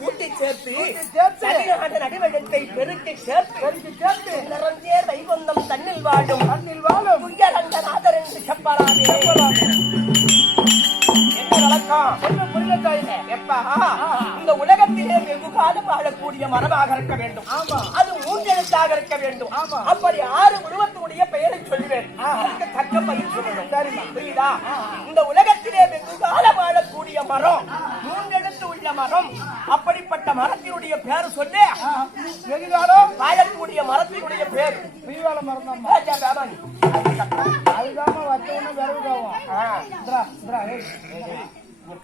கூட்டி சேர்த்து நடிவெடுத்தை பெருக்கி சேர்த்து நிறந்தேர் வைகுந்தம் தன்னில் வாழும் துயரங்கநாதர் என்று செப்பராதே. இந்த உலகத்திலே வெகு காலம் வாழக்கூடிய மரமாக இருக்க வேண்டும். அது மூன்றெழுத்தாக இருக்க வேண்டும். அப்படி 6 உருவத்தினுடைய பெயரை சொல்லுவேன். தக்க பதில் சொல்லணும். புரியுதா? இந்த உலகத்திலே வெகு காலம் வாழக்கூடிய மரம், மூன்றெழுத்து உள்ள மரம். அப்படிப்பட்ட மரத்தினுடைய பேரு சொல்லு. வெகு காலம் வாழக்கூடிய மரத்தினுடைய பேர் மரம் தான். அதுதான் வச்சவொன்னு விரவுதாவும்.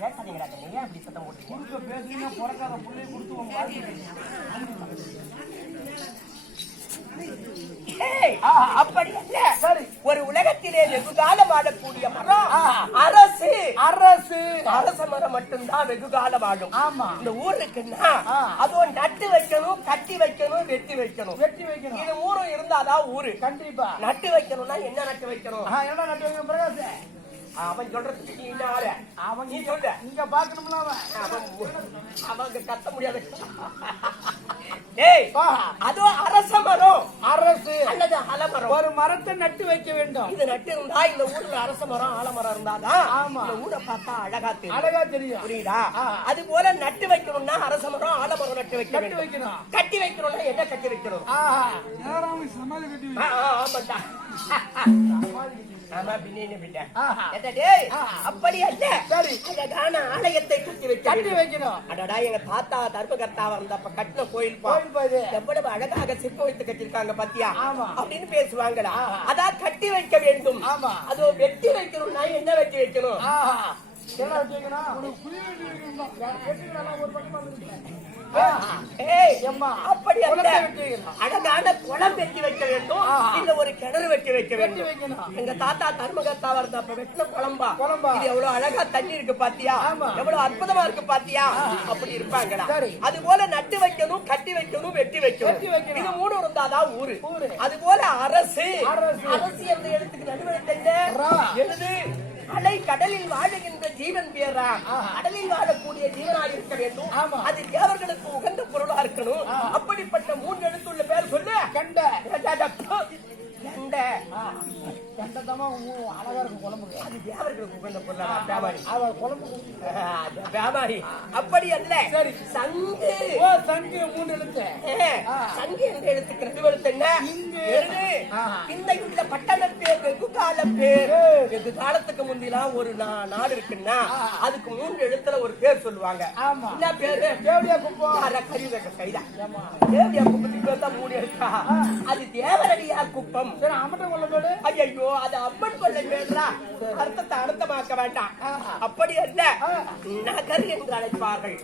பேசாதீங்க, அப்படி சத்தம் போட்டு பேசுறீங்க. பிறக்காத புள்ளையை கொடுத்து அப்படி அல்ல. ஒரு உலகத்திலே வெகு காலம் வாழக்கூடிய மரம் அரசு. அரச மரம் மட்டும்தான் வெகு காலம் வாழும். இந்த ஊருக்குன்னா அதுவும் நட்டு வைக்கணும், கட்டி வைக்கணும், வெட்டி வைக்கணும். இது 3 இருந்தாதான் ஊரு. கண்டிப்பா நட்டு வைக்கணும்னா என்ன நட்டு வைக்கணும்? என்ன நட்டு வைக்கணும் பிரகாஷ்? அவன் சொல்றதுக்கு நீ என்ன ஆளு? அவன் நீ சொல்ற இங்க பாக்கணும்ல. அவங்க கத்த முடியாது. அதோ அரச மரம், அரசு அல்லது ஆலமரம். ஒரு மரத்தை நட்டு வைக்க வேண்டும். இது நட்டு இருந்தா இந்த ஊர்ல அரச மரம் ஆலமரம் இருந்தாதான் இந்த ஊரை பார்த்தா அழகா தெரியும். புரியுதா? அது போல நட்டு வைக்கணும்னா அரச மரம் ஆலமரம் நட்டு வைக்கணும். கட்டி வைக்கணும்னா என்ன கட்டி வைக்கணும்? ஆமாண்டா. அப்படி அல்ல. அழகான ஆலயத்தை கட்டி வைக்கணும். அடடா, எங்க தாத்தா தர்மகர்த்தாவா இருந்தப்ப கட்டின கோயில் எவ்வளவு அழகாக சிற்பம் வைத்து கட்டிருக்காங்க பாத்தியா அப்படின்னு பேசுவாங்களா? அதான் கட்டி வைக்க வேண்டும். அது வெட்டி வைக்கணும்னா என்ன வெட்டி வைக்கணும்? அப்படி அழகான குளம் வெட்டி வைக்க வேண்டும். இல்ல ஒரு கிணறு வெட்டி வைக்க வேண்டும். எங்க தாத்தா தர்மகர்த்தாவா இருந்தப்ப வெட்டின குளம்பா, இது எவ்வளவு அழகா தண்ணி இருக்கு பாத்தியா, எவ்வளவு அற்புதமா இருக்கு பாத்தியா, அப்படி இருப்பாங்களா? அது போல நட்டு வைக்கணும், கட்டி வைக்கணும், வெட்டி வைக்கணும். இது 3 இருந்தாதான் ஊரு. அது போல அரசு. அரசு என்ற எழுத்துக்கு நடுவெழுத்து எழுது. அலை கடலில் வாழுகின்ற ஜீவன் பேரா. கடலில் வாழக்கூடிய ஜீவனாக இருக்க வேண்டும். அது தேவர்களுக்கு உகந்த பொருளா இருக்கணும். அப்படிப்பட்ட 3 எழுத்துள்ள பேர் சொல்லு. கண்ட அழகா இருக்கும் குழம்பு. அது தேவர்களுக்கு உகந்த பொருளா வியாபாரி குழம்பு வியாபாரி அப்படி அல்ல. சரி. சங்கு சங்கு 3 எழுத்து. சங்கு என்று எழுத்துக்கிறது எழுத்து என்ன? எழுது. இந்த உள்ள பட்டண பேர் வெகு கால பேர். வெகு காலத்துக்கு முந்திலாம் ஒரு நாடு இருக்குன்னா அதுக்கு 3 எழுத்துல ஒரு பேர் சொல்லுவாங்க. என்ன பேரு? தேவடியா குப்பம். கரிவேக்க கைதா தேவடியா குப்பத்துக்கு பேர் தான் 3 எழுத்தா. அது தேவரடியா குப்பம். அம்மன் கொள்ள பேரு. ஐயோ அது அம்மன் கொள்ள பேருடா. அர்த்தத்தை அர்த்தமாக்க வேண்டாம். அப்படி அல்ல, நகர் என்று அழைப்பார்கள்.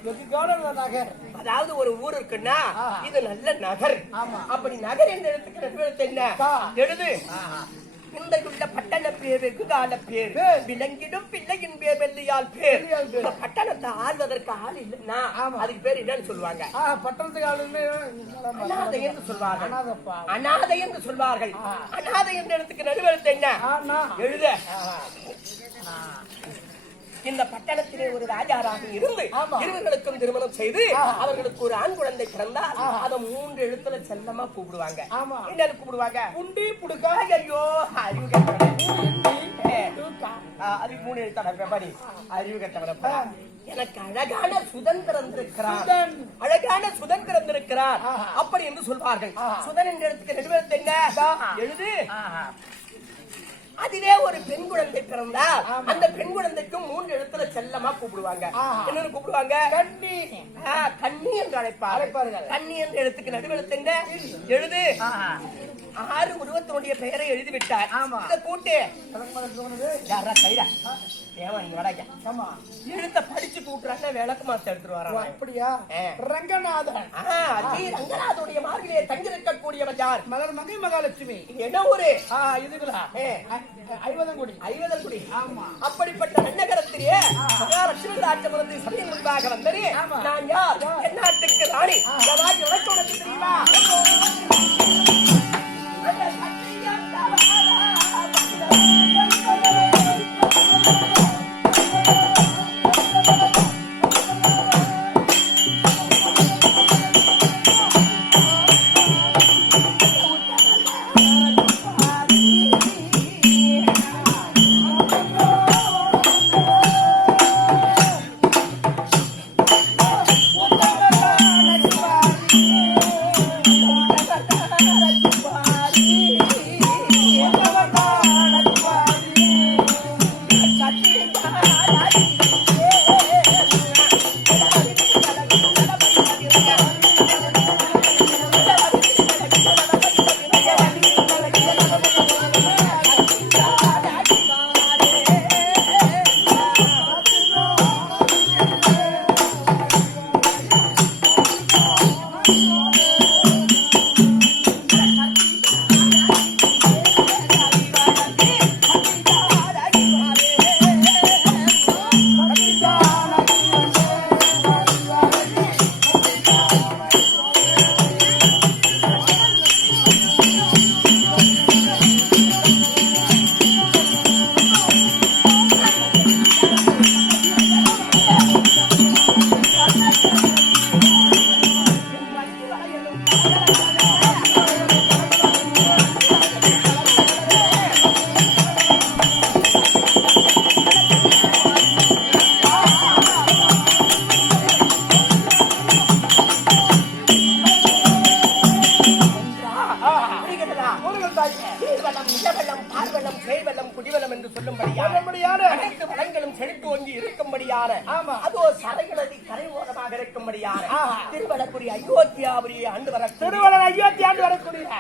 அதாவது ஒரு ஊர் இருக்குன்னா இது நல்ல நகர். அப்படி நகர் என்று எழுத்துக்கிறது என்ன? எழுது. இந்த பட்டண பேர் வெகு கால பேர் விலங்கிடும் பிள்ளையின் பேர் வெள்ளியால் பேர். பட்டணத்தை ஆள்வதற்கு ஆள் இல்லைன்னா அதுக்கு பேர் என்னன்னு சொல்லுவாங்க? பட்டணத்துக்கு ஆள் அனாதை என்று சொல்வார்கள். அனாதை என்று சொல்வார்கள். அனாதை என்ற இடத்துக்கு நடுவெழுத்து என்ன? எழுத. இந்த பட்டணத்திலே ஒரு ராஜாராக இருந்து இருவர்களுக்கும் திருமணம் செய்து அவர்களுக்கு ஒரு ஆண் குழந்தை பிறந்தால் அதை 3 எழுத்துல செல்லமா கூப்பிடுவாங்க. என்னன்னு கூப்பிடுவாங்க? குண்டி புடுக்கா. ஐயோ அறிவு அதுக்கு 3 எழுத்தான படி அறிவு கட்டவன. எனக்கு அழகான சுதந்திரம் இருக்கிறார், அழகான சுதந்திரம் இருக்கிறார் அப்படி என்று சொல்வார்கள். சுதன் என்ற இடத்துக்கு நடுவெழுத்து என்ன? எழுது. அதிலே ஒரு பெண் குழந்தை பிறந்தால் அந்த பெண் குழந்தைக்கும் 3 எழுத்துல செல்லமா கூப்பிடுவாங்க. என்ன கூப்பிடுவாங்க? கண்ணி. கண்ணி என்று அழைப்பார்கள். கண்ணி என்ற எழுத்துக்கு நடுவெழுத்து என்ன? எழுது. 6 உருவத்தினுடைய பெயரை எழுதிவிட்டார். இதை கூட்டு எழுத்த படிச்சு கூட்டுறாங்க. விளக்கு மாத்த எடுத்துட்டு வராங்க. அப்படியா? ரங்கநாதன். ரங்கநாதனுடைய மார்பிலே தங்கியிருக்கக்கூடியவர் யார்? மலர் மங்கை மகாலட்சுமி. என்ன ஊரு? இதுங்களா? ஐவதங்குடி. ஐவதங்குடி. அப்படிப்பட்ட நன்னகரத்திலே மகாலட்சுமி ராஜ்யமரத்தை சபையின் முன்பாக வந்தது. நான் யார்? என் நாட்டுக்கு ராணி. ஏதாச்சும் உனக்கு உனக்கு தெரியுமா?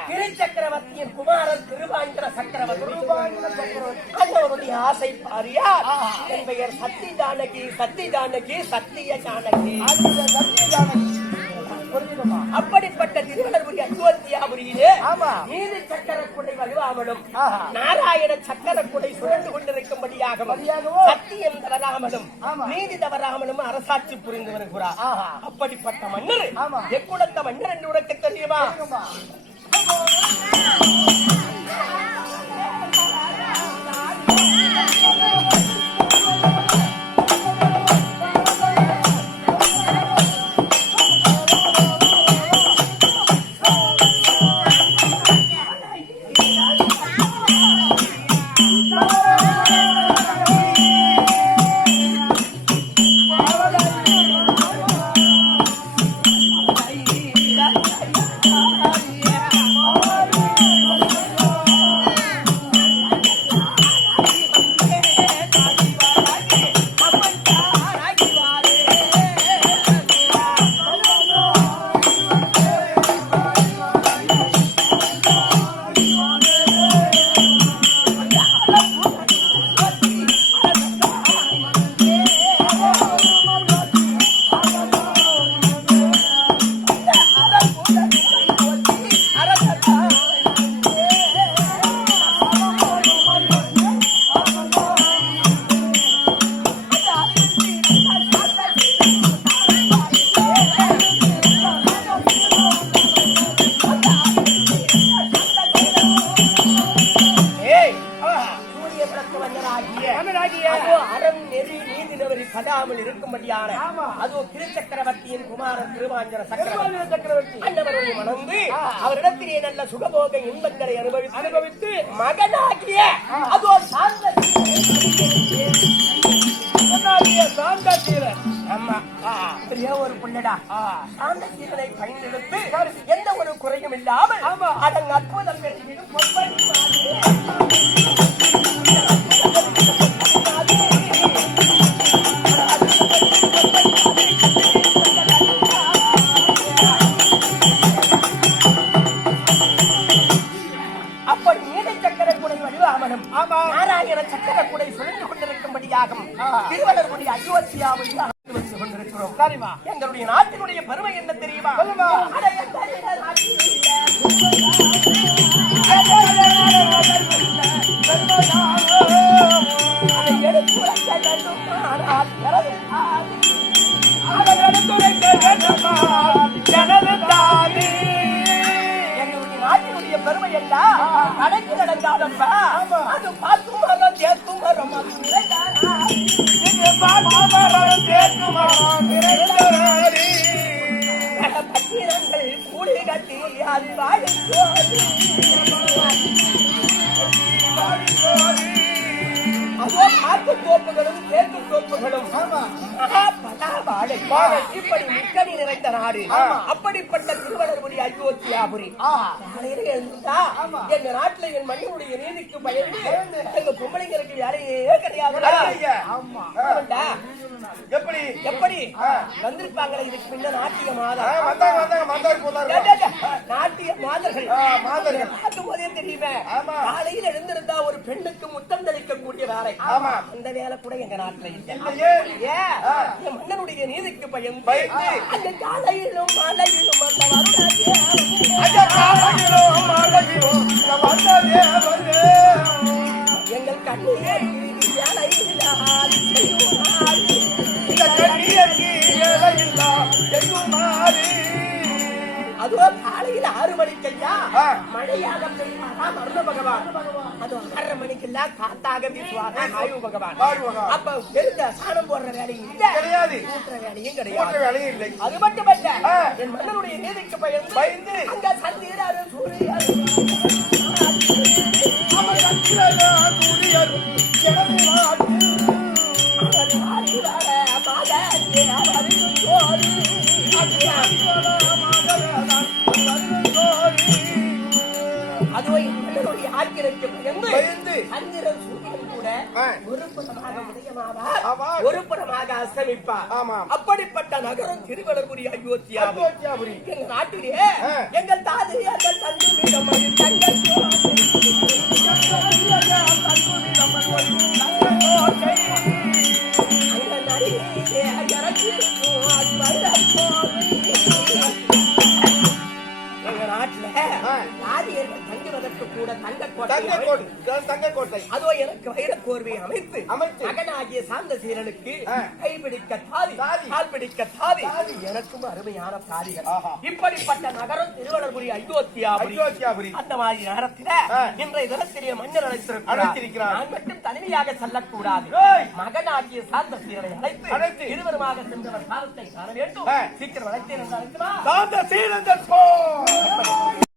திருச்சக்கரவர்த்தியின் குமாரன் திருவாந்திர சக்கரவர்த்தி. ஆசை பாரியார். என் பெயர் சத்தி ஜானகி. சத்தி ஜானகி சத்திய ஜானகி. அப்படிப்பட்ட திருவள்ளபுரி அயோத்தியாபுரியிலே நீதி சக்கரக்குடை வலுவாமலும் நாராயண சக்கரக்குடை சுழன்று கொண்டிருக்கும்படியாகவும் சத்தியம் தவறாமலும் நீதி தவறாமலும் அரசாட்சி புரிந்து வருகிறார். அப்படிப்பட்ட மன்னர் எக்குடத்த மன்னர் என்று உனக்கு தெரியுமா? படாமல் இருக்கும்படியான அதுவும் திருச்சக்கரவர்த்தியின் குமாரன் திருவாஞ்சன சக்கரவர்த்தி சக்கரவர்த்தி அன்னவரை மணந்து அவரிடத்திலே நல்ல சுகபோக இன்பங்களை அனுபவித்து மகனாகிய அதோ சாந்த சாந்த சீரன் ஆமா பெரிய ஒரு புள்ளடா சாந்த சீரனை பயன்படுத்தி எந்த ஒரு குறையும் இல்லாமல் அதன் அற்புதம் பெருகிடும் பொற்படி அப்படி நீண்ட சக்கர குடை வடிவாமலும் நாராயண சக்கர குடை சுழன்று கொண்டிருக்கும்படியாகும் திருவள்ளுவருடைய அயோத்தியாவில் வந்து கொண்டிருக்கிறோம். சரிமா எங்களுடைய நாட்டினுடைய பெருமை என்ன தெரியுமா? அடைய தரிட நாட்டினுடைய அதை எடுத்துரைக்க வேண்டுமானால் எங்களுடைய நாட்டினுடைய பெருமை என்ன கடைக்கு நடந்தாலப்பா அது பார்க்கும் மரம் சேர்க்கும் மரம் பத்திரங்கள் கூடி கட்டி அது வாழிக்கோது அதோ காட்டு தோப்புகளும் தேக்கு தோப்புகளும் இப்படி முக்கணி நிறைந்த நாடு. அப்படிப்பட்ட திருவள்ளுவருடைய அயோத்தியாபுரி காலையில எழுந்தா எங்க நாட்டுல என் மண்ணினுடைய நீதிக்கு பயந்து எங்க பொம்பளைங்களுக்கு வேலையே கிடையாது. எப்படி எப்படி வந்திருப்பாங்களே இதுக்கு முன்ன நாட்டிய மாதம் நாட்டிய மாதர்கள் பார்க்கும் போதே தெரியுமே காலையில் எழுந்திருந்தா ஒரு பெண்ணுக்கு முத்தம் தெளிக்கக்கூடிய வேலை. அந்த வேலை கூட எங்க நாட்டுல இல்லை. என் மன்னனுடைய நீதிக்கு பயந்து அந்த காலையிலும் மலையிலும் எங்கள் கண்ணீர் அதுவோ காலையில் 6 மணிக்கையா மழையாக பெய்வாரா மருத பகவான். அது 6:30 மணிக்கு இல்ல காத்தாக வீசுவாரா ஆயு பகவான். அப்ப பெருந்த சாணம் போடுற வேலையும் கிடையாது, ஊற்ற வேலையும் கிடையாது. அது மட்டுமல்ல என் மன்னனுடைய நீதிக்கு பயந்து அங்க சந்திரர் சூரியர் அதுவோ என்னுடைய ஆட்சிக்கு பயந்து சந்திரன் சூரியன் கூட ஒரு புறமாக உதயமாவார், ஒரு புறமாக அஸ்தமிப்பார். அப்படிப்பட்ட நகரம் திருவள்ளுவருடைய அயோத்தியாபுரி. எங்கள் நாட்டிலே எங்கள் தாதியர்கள் தந்து மீதம் தங்கள் எங்க நாட்டுல தாதியர்கள் தங்குவதற்கு கூட தங்கக்கோட்டை அதோ எனக்கு வைரக்கோர்வை அமைத்து மகனாகிய சாந்த சீரனுக்கு கைபிடிக்க தாதி, கால் பிடிக்க தாதி, எனக்கும் அருமையான தாதிகள். இப்படிப்பட்ட நகரம் திருவள்ளுவருடைய அயோத்தியாபுரி. அந்த மாதிரி நகரத்தில இன்றைய தினத்திலே மன்னர் அழைத்திருக்கிறார். நான் மட்டும் தனிமையாக செல்லக்கூடாது. மகனாகிய சாந்த சீரனை அழைத்து இருவருமாக சென்றவர் காலத்தை காண வேண்டும். சீக்கிரம் அழைத்தேன்.